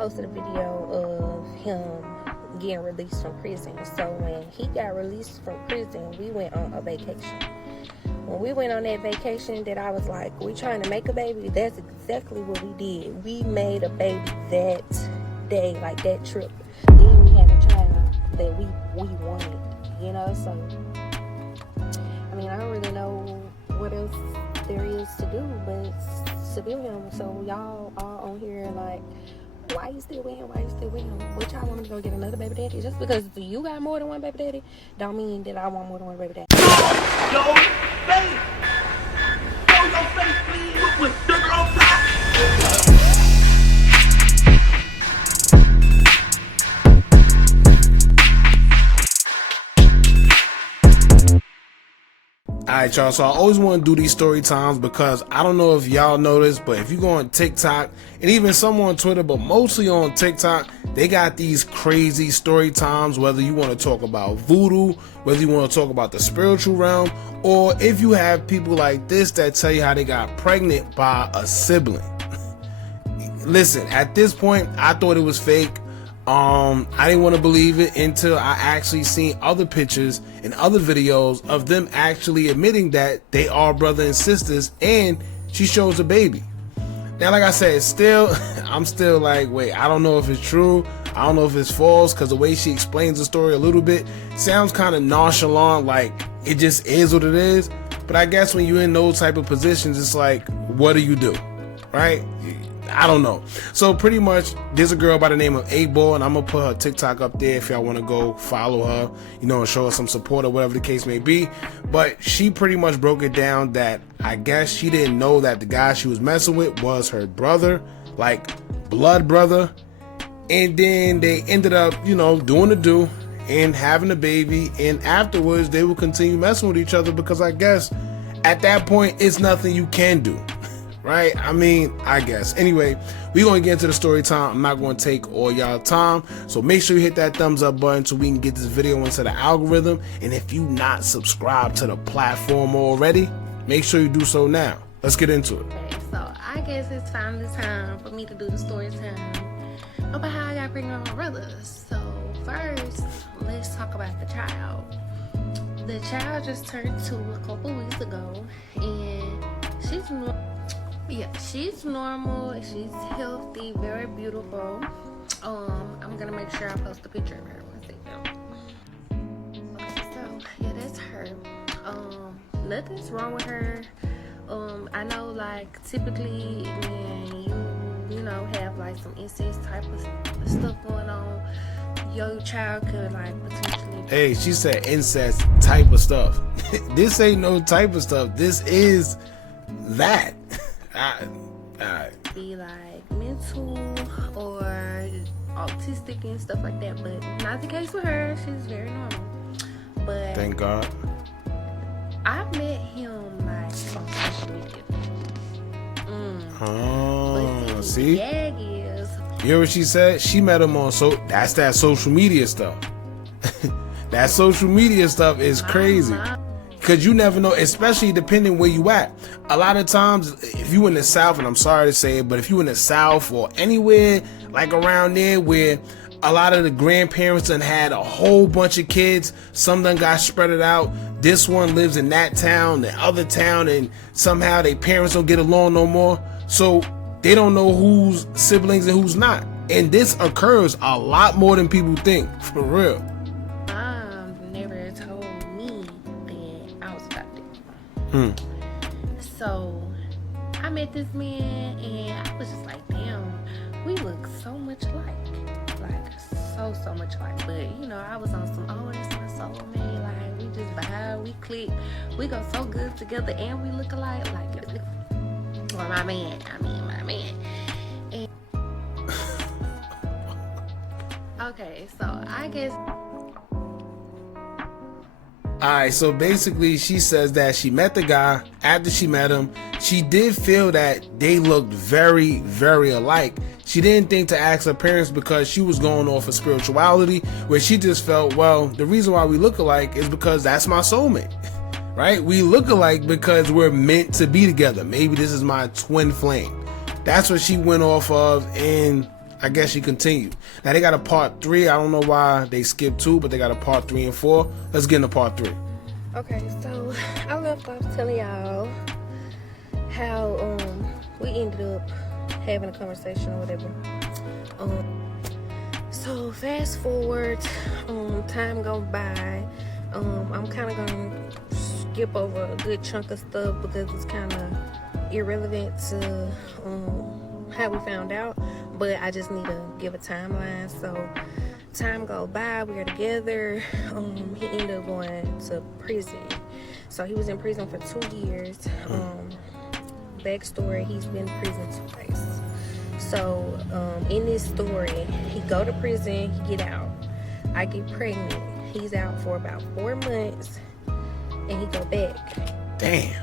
posted a video of him getting released from prison. So when he got released from prison, we went on a vacation. When we went on that vacation that I was like, we trying to make a baby, that's exactly what we did. We made a baby that day, like that trip. Then we had a child that we wanted, you know. So I mean, I don't really know what else there is to do but to be with him. So y'all all on here like, why you still with him? Why you still with him? What y'all want me to go get another baby daddy? Just because you got more than one baby daddy don't mean that I want more than one baby daddy. Yo, face! Show your face, please! With sugar on top! Alright, y'all, so I always want to do these story times because I don't know if y'all noticed, but if you go on TikTok and even some on Twitter, but mostly on TikTok, they got these crazy story times, whether you want to talk about voodoo, whether you want to talk about the spiritual realm, or if you have people like this that tell you how they got pregnant by a sibling. Listen, at this point, I thought it was fake. I didn't want to believe it until I actually seen other pictures and other videos of them actually admitting that they are brother and sisters, and she shows a baby. Now, like I said, I'm still like, wait, I don't know if it's true. I don't know if it's false, because the way she explains the story a little bit sounds kind of nonchalant, like it just is what it is. But I guess when you're in those type of positions, it's like, what do you do, right? I don't know. So pretty much there's a girl by the name of 8Ball, and I'm gonna put her TikTok up there if y'all want to go follow her, you know, and show her some support or whatever the case may be. But she pretty much broke it down that I guess she didn't know that the guy she was messing with was her brother, like blood brother, and then they ended up, you know, doing the do and having a baby, and afterwards they will continue messing with each other because I guess at that point it's nothing you can do. Right? I mean, I guess. Anyway, we're going to get into the story time. I'm not going to take all y'all time. So make sure you hit that thumbs up button so we can get this video into the algorithm. And if you not subscribed to the platform already, make sure you do so now. Let's get into it. Okay, so I guess it's finally time for me to do the story time about how I got pregnant with my brother. So first, let's talk about the child. The child just turned 2 a couple weeks ago, and she's normal, she's healthy, very beautiful. I'm gonna make sure I post a picture of her one second. Okay, so yeah, that's her. Nothing's wrong with her. I know, like, typically when you know have like some incest type of stuff going on, your child could like potentially. Hey, she said incest type of stuff. This ain't no type of stuff. This is that. Be like mental or autistic and stuff like that, but not the case with her. She's very normal. But thank God. I met him like on social media. Oh, see? The gag is, you hear what she said? She met him on that's that social media stuff. That social media stuff is crazy. Because you never know, especially depending where you at. A lot of times, if you in the South, and I'm sorry to say it, but if you in the South or anywhere like around there where a lot of the grandparents done had a whole bunch of kids, some done got spread it out. This one lives in that town, the other town, and somehow their parents don't get along no more. So they don't know who's siblings and who's not. And this occurs a lot more than people think, for real. never told me that I was adopted. So I met this man and I was just like, damn, we look so much alike. Like so much alike. But you know, I was on some, oh, that's my soulmate. Like we just vibe, we click, we go so good together and we look alike. Like, or my man. And okay, so I guess. Alright, so basically she says that she met the guy. After she met him, she did feel that they looked very, very alike. She didn't think to ask her parents because she was going off of spirituality, where she just felt, well, the reason why we look alike is because that's my soulmate, right? We look alike because we're meant to be together. Maybe this is my twin flame. That's what she went off of, and I guess she continued. Now they got a part 3. I don't know why they skipped 2, but they got a part 3 and 4. Let's get into part 3. Okay, so I left off telling y'all how we ended up having a conversation or whatever. So fast forward, time goes by. I'm kind of gonna skip over a good chunk of stuff because it's kind of irrelevant to how we found out, but I just need to give a timeline. So time goes by, we're together. He ended up going to prison. So he was in prison for 2 years. Backstory, he's been in prison twice. So in this story, he go to prison, he get out. I get pregnant. He's out for about 4 months, and he go back. Damn.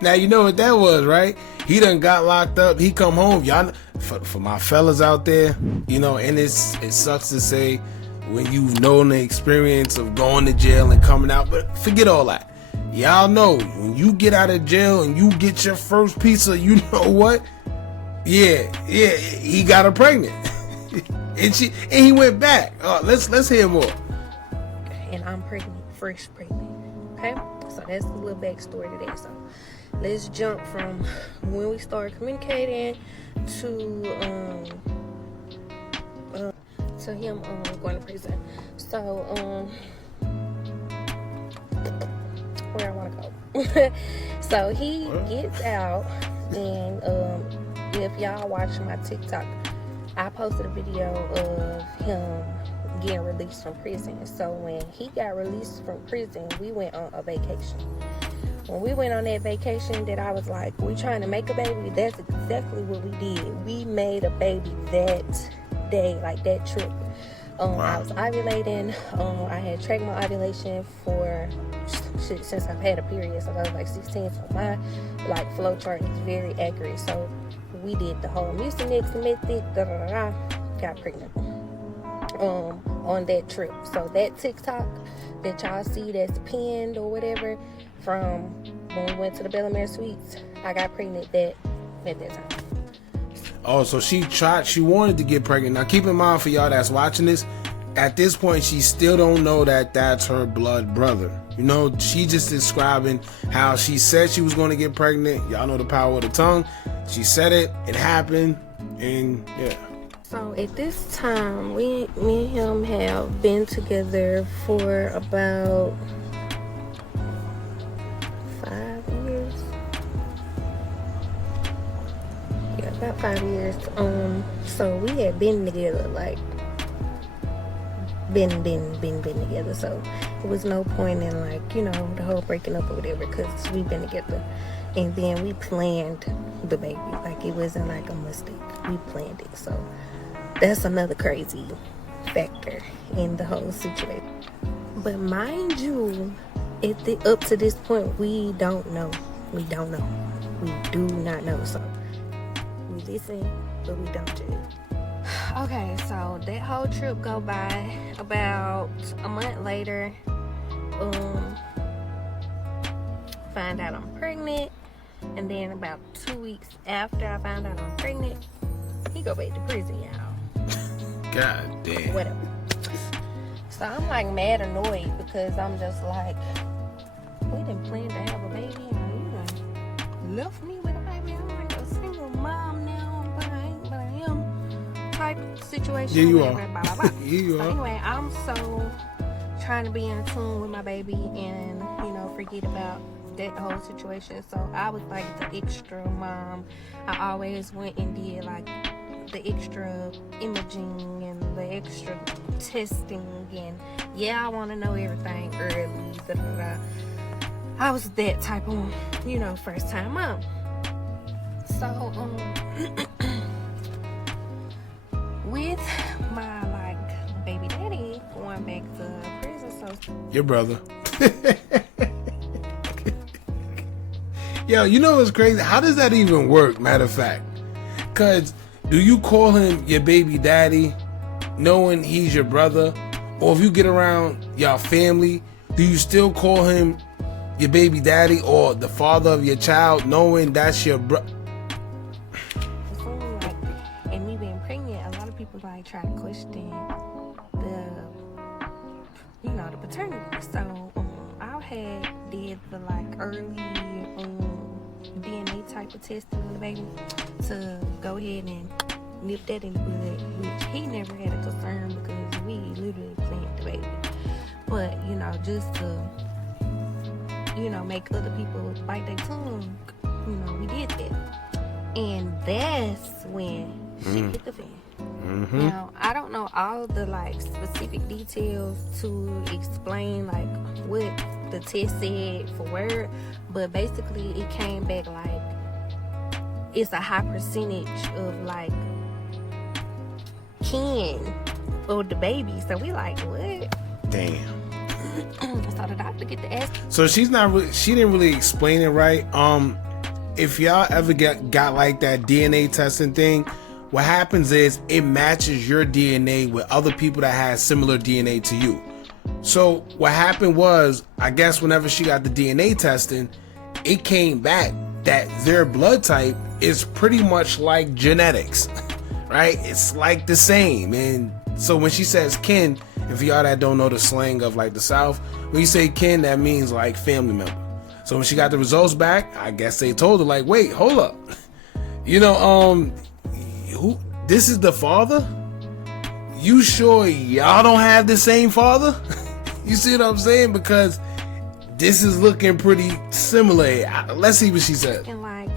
Now you know what that was, right? He done got locked up. He come home. Y'all, for my fellas out there, you know, and it sucks to say when you've known the experience of going to jail and coming out, but forget all that. Y'all know when you get out of jail and you get your first piece of, you know what? Yeah, he got her pregnant. and he went back. Let's hear more. And I'm pregnant, fresh pregnant. Okay? So that's the little backstory to that. So let's jump from when we started communicating to him going to prison. So where I want to go. So he gets out, and if y'all watch my TikTok, I posted a video of him getting released from prison. So when he got released from prison, we went on a vacation. When we went on that vacation, that I was like, we trying to make a baby, that's exactly what we did. We made a baby that day, like that trip. I was ovulating. I had tracked my ovulation for since I've had a period, so I was like 16. So my flow chart is very accurate. So we did the whole Mucinex method, got pregnant on that trip. So that TikTok that y'all see that's pinned or whatever from when we went to the Bellamere Suites, I got pregnant at that time. Oh, so she wanted to get pregnant. Now keep in mind, for y'all that's watching this, at this point she still don't know that that's her blood brother. You know, she just describing how she said she was going to get pregnant. Y'all know the power of the tongue. She said it happened, and yeah. So at this time, me and him have been together for about 5 years. Yeah, about 5 years. So we had been together, like been together. So it was no point in the whole breaking up or whatever, because we've been together. And then we planned the baby. Like, it wasn't like a mistake. We planned it. So that's another crazy factor in the whole situation. But mind you, up to this point, we don't know. We don't know. We do not know. So we listen, but we don't judge. Okay, so that whole trip go by. About a month later, find out I'm pregnant. And then about 2 weeks after I found out I'm pregnant, he go back to prison, y'all. God damn. Whatever. So I'm like mad annoyed, because I'm just like, we didn't plan to have a baby, and you done left me with a baby. I'm like a single mom now, but I am type situation. Yeah, you whatever, are. Blah, blah, blah. Yeah, you So are. anyway, I'm so trying to be in tune with my baby and forget about that whole situation. So I was like the extra mom. I always went and did like the extra imaging and the extra testing, and I want to know everything early. I was that type of first time mom. So with my baby daddy going back to prison, so Your brother. Yo, you know what's crazy? How does that even work, matter of fact? Because do you call him your baby daddy knowing he's your brother? Or if you get around your family, do you still call him your baby daddy or the father of your child knowing that's your brother? being pregnant, a lot of people like try to question the, the paternity. So I did the like early DNA type of testing on the baby to go ahead and nip that in the bud, which he never had a concern because we literally planned the baby. But just to make other people bite their tongue, we did that. And that's when shit hit the fan. Mm-hmm. Now, I don't know all the like specific details to explain like what the test said for word, but basically it came back like it's a high percentage of like kin of the baby. So we like, what? Damn. So the doctor get to ask. So she didn't really explain it right. If y'all ever got like that DNA testing thing, what happens is it matches your DNA with other people that has similar DNA to you. So what happened was, I guess whenever she got the DNA testing, it came back that their blood type is pretty much like genetics, right? It's like the same. And so when she says kin, and for y'all that don't know the slang of like the South, when you say kin, that means like family member. So when she got the results back, I guess they told her like, wait, hold up. This is the father? You sure y'all don't have the same father? You see what I'm saying? Because this is looking pretty similar. Let's see what she said. And like,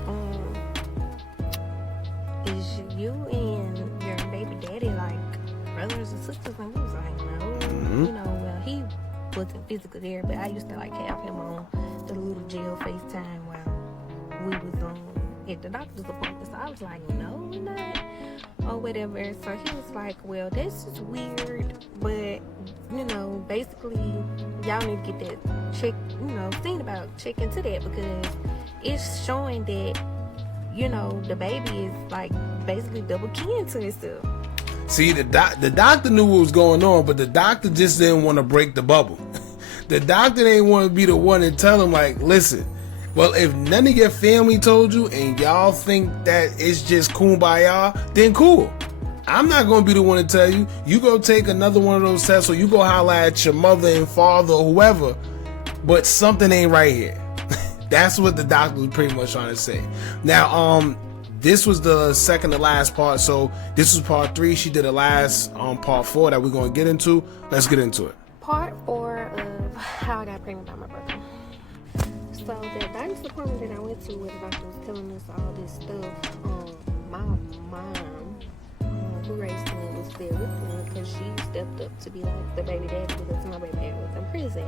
is you and your baby daddy like brothers and sisters? And we was like, no. Well, he wasn't physically there, but I used to like have him on the little jail FaceTime while we was at the doctor's appointment. So I was like, no, we're not, or whatever. So he was like, well, this is weird, but basically y'all need to get that check, think about check into that, because it's showing that the baby is like basically double kin to itself. See, the doctor knew what was going on, but the doctor just didn't want to break the bubble. The doctor didn't want to be the one to tell him like, listen, well, if none of your family told you and y'all think that it's just kumbaya, then cool. I'm not going to be the one to tell you. You go take another one of those tests, or you go holler at your mother and father or whoever, but something ain't right here. That's what the doctor was pretty much trying to say. Now, this was the second to last part, so this was part 3. She did the last part 4 that we're going to get into. Let's get into it. Part 4 of how I got pregnant by my brother. So the doctor's appointment that I went to, where the doctor was telling us all this stuff, my mom, who raised me, was there with me because she stepped up to be like the baby daddy, because my baby daddy was in prison.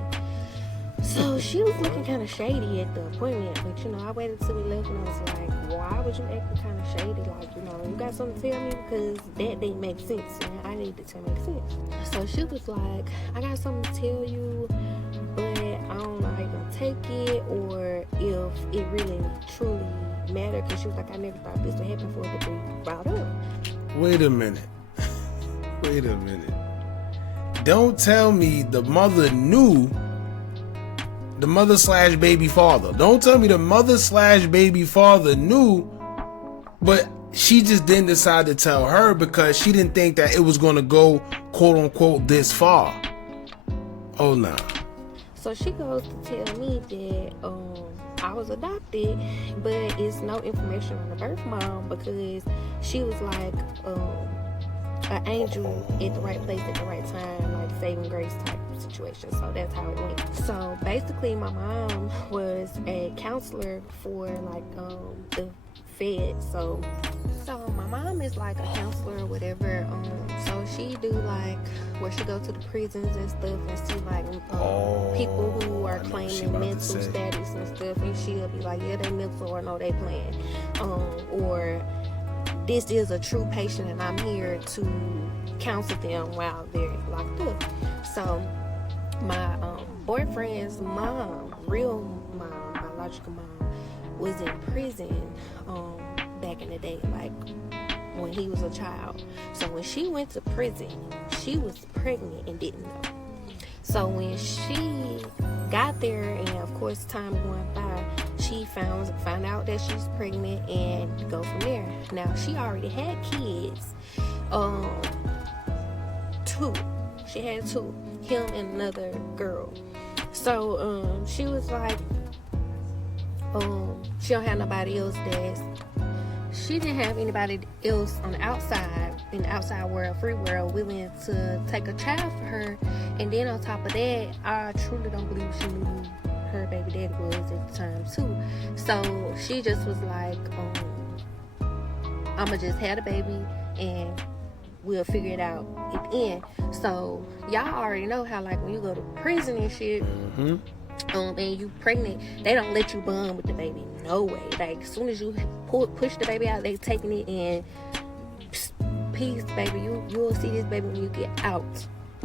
So she was looking kind of shady at the appointment, but I waited till we left and I was like, why would you act kind of shady? Like, you got something to tell me, because that didn't make sense and I needed to make sense. So she was like, I got something to tell you, but I don't know how you're gonna take it, or if it really truly mattered, because she was like, I never thought this would happen for it to be brought up. Wait a minute. Don't tell me the mother knew. The mother/baby father. Don't tell me the mother/baby father knew, but she just didn't decide to tell her because she didn't think that it was going to go, quote unquote, this far. Oh, nah. So she goes to tell me that I was adopted, but it's no information on the birth mom, because she was like an angel at the right place at the right time, like saving grace type situation. So that's how it went. So basically my mom was a counselor for like the Fed. So my mom is like a counselor or whatever. So she do like where she go to the prisons and stuff and see like people who are claiming mental status and stuff, and she'll be like, yeah, they mental, or no, they playing, or this is a true patient and I'm here to counsel them while they're locked up. So my boyfriend's mom, real mom, biological mom, was in prison back in the day, like when he was a child. So when she went to prison, she was pregnant and didn't know. So when she got there, and of course time going by, she found out that she's pregnant and go from there. Now she already had kids, 2. She had 2, him and another girl. So she was like, she don't have nobody else she didn't have anybody else on the outside, in the outside world, free world, willing to take a child for her. And then on top of that, I truly don't believe she knew who her baby daddy was at the time too. So she just was like, I'ma just have the baby and we'll figure it out at the end. So y'all already know how, like, when you go to prison and shit, and you pregnant, they don't let you bond with the baby. No way. Like, as soon as you push the baby out, they taking it and peace, baby. You'll see this baby when you get out,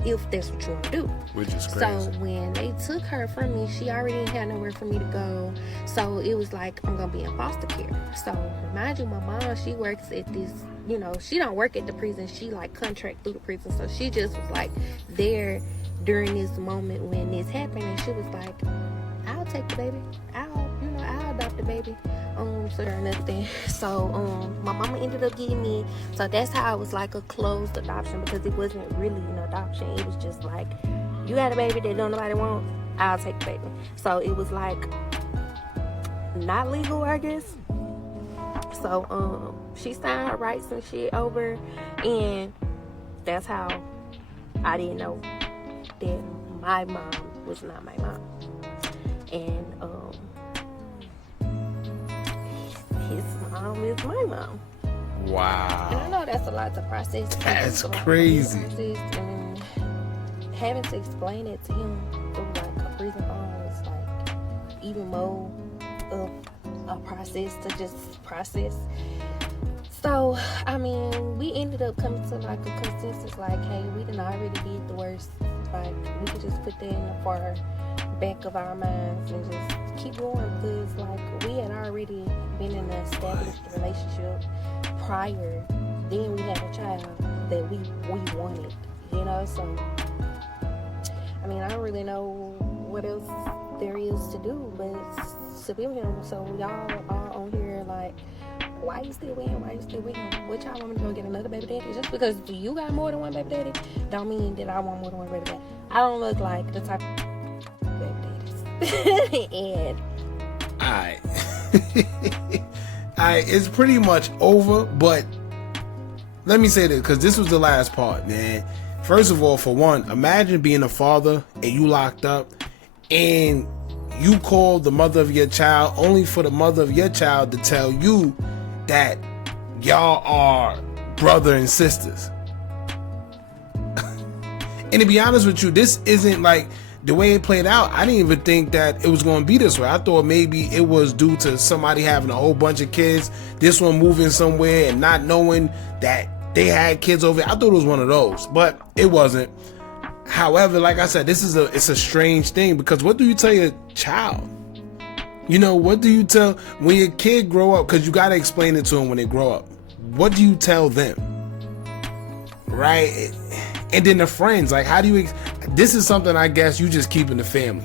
if that's what you want to do. Which is crazy. So when they took her from me, she already had nowhere for me to go. So it was like, I'm gonna be in foster care. So mind you, my mom, she works at this, you know, she don't work at the prison. She like contract through the prison. So she just was like there during this moment when this happened, and she was like, I'll take the baby. I'll adopt the baby. So or nothing. So my mama ended up getting me. So that's how it was like a closed adoption, because it wasn't really an adoption. It was just like, you got a baby that don't nobody want, I'll take the baby. So it was like not legal, I guess. So she signed her rights and shit over, and that's how I didn't know that my mom was not my mom. And his mom is my mom. Wow. And I know that's a lot to process. That's crazy. And having to explain it to him through like a prison phone was like even more of a process to just process. So, I mean, we ended up coming to like a consensus, like, hey, we done already did the worst. Like, we could just put that in the far back of our minds and just keep going, because like we had already been in an established relationship prior. Then we had a child that we wanted, you know. So I mean, I don't really know what else there is to do but to be with him. So y'all are on here like, why you still with him? Why you still with him? What y'all want me to go get another baby daddy? Just because you got more than one baby daddy don't mean that I want more than one baby daddy. I don't look like the type of baby daddies. And Alright. Alright, it's pretty much over, but let me say this, because this was the last part, man. First of all, for one, imagine being a father and you locked up and you call the mother of your child only for the mother of your child to tell you that y'all are brother and sisters. And to be honest with you, this isn't like the way it played out. I didn't even think that it was going to be this way. I thought maybe it was due to somebody having a whole bunch of kids, this one moving somewhere and not knowing that they had kids over. I thought it was one of those, but it wasn't. However, like I said, it's a strange thing, because what do you tell your child? You know, what do you tell when your kid grow up? Because you got to explain it to them when they grow up. What do you tell them? Right? And then the friends, like, how do you, this is something I guess you just keep in the family.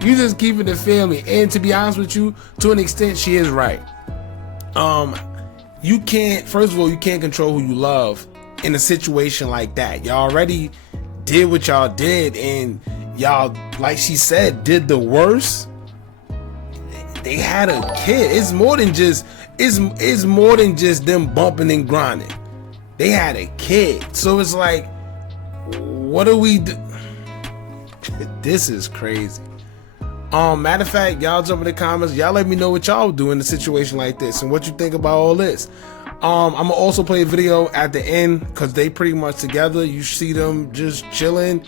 You just keep in the family. And to be honest with you, to an extent, she is right. You can't, first of all, you can't control who you love in a situation like that. Y'all already did what y'all did, and y'all, like she said, did the worst. They had a kid. It's more than just them bumping and grinding. They had a kid. So it's like, what do we do? This is crazy. Matter of fact, y'all jump in the comments. Y'all let me know what y'all do in a situation like this and what you think about all this. I'm gonna also play a video at the end, because they pretty much together. You see them just chilling,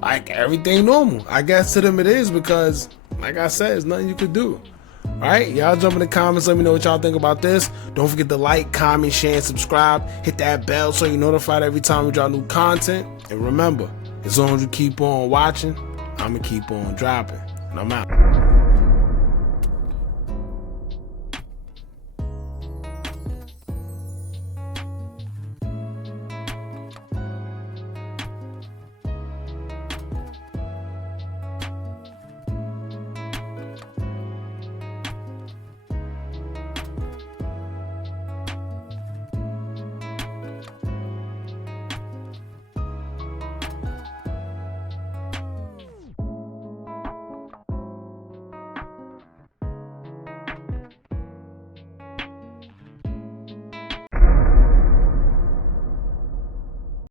like everything normal. I guess to them it is, because like I said, there's nothing you could do. Alright, y'all jump in the comments, let me know what y'all think about this. Don't forget to like, comment, share, and subscribe. Hit that bell so you're notified every time we drop new content. And remember, as long as you keep on watching, I'm gonna keep on dropping. And I'm out.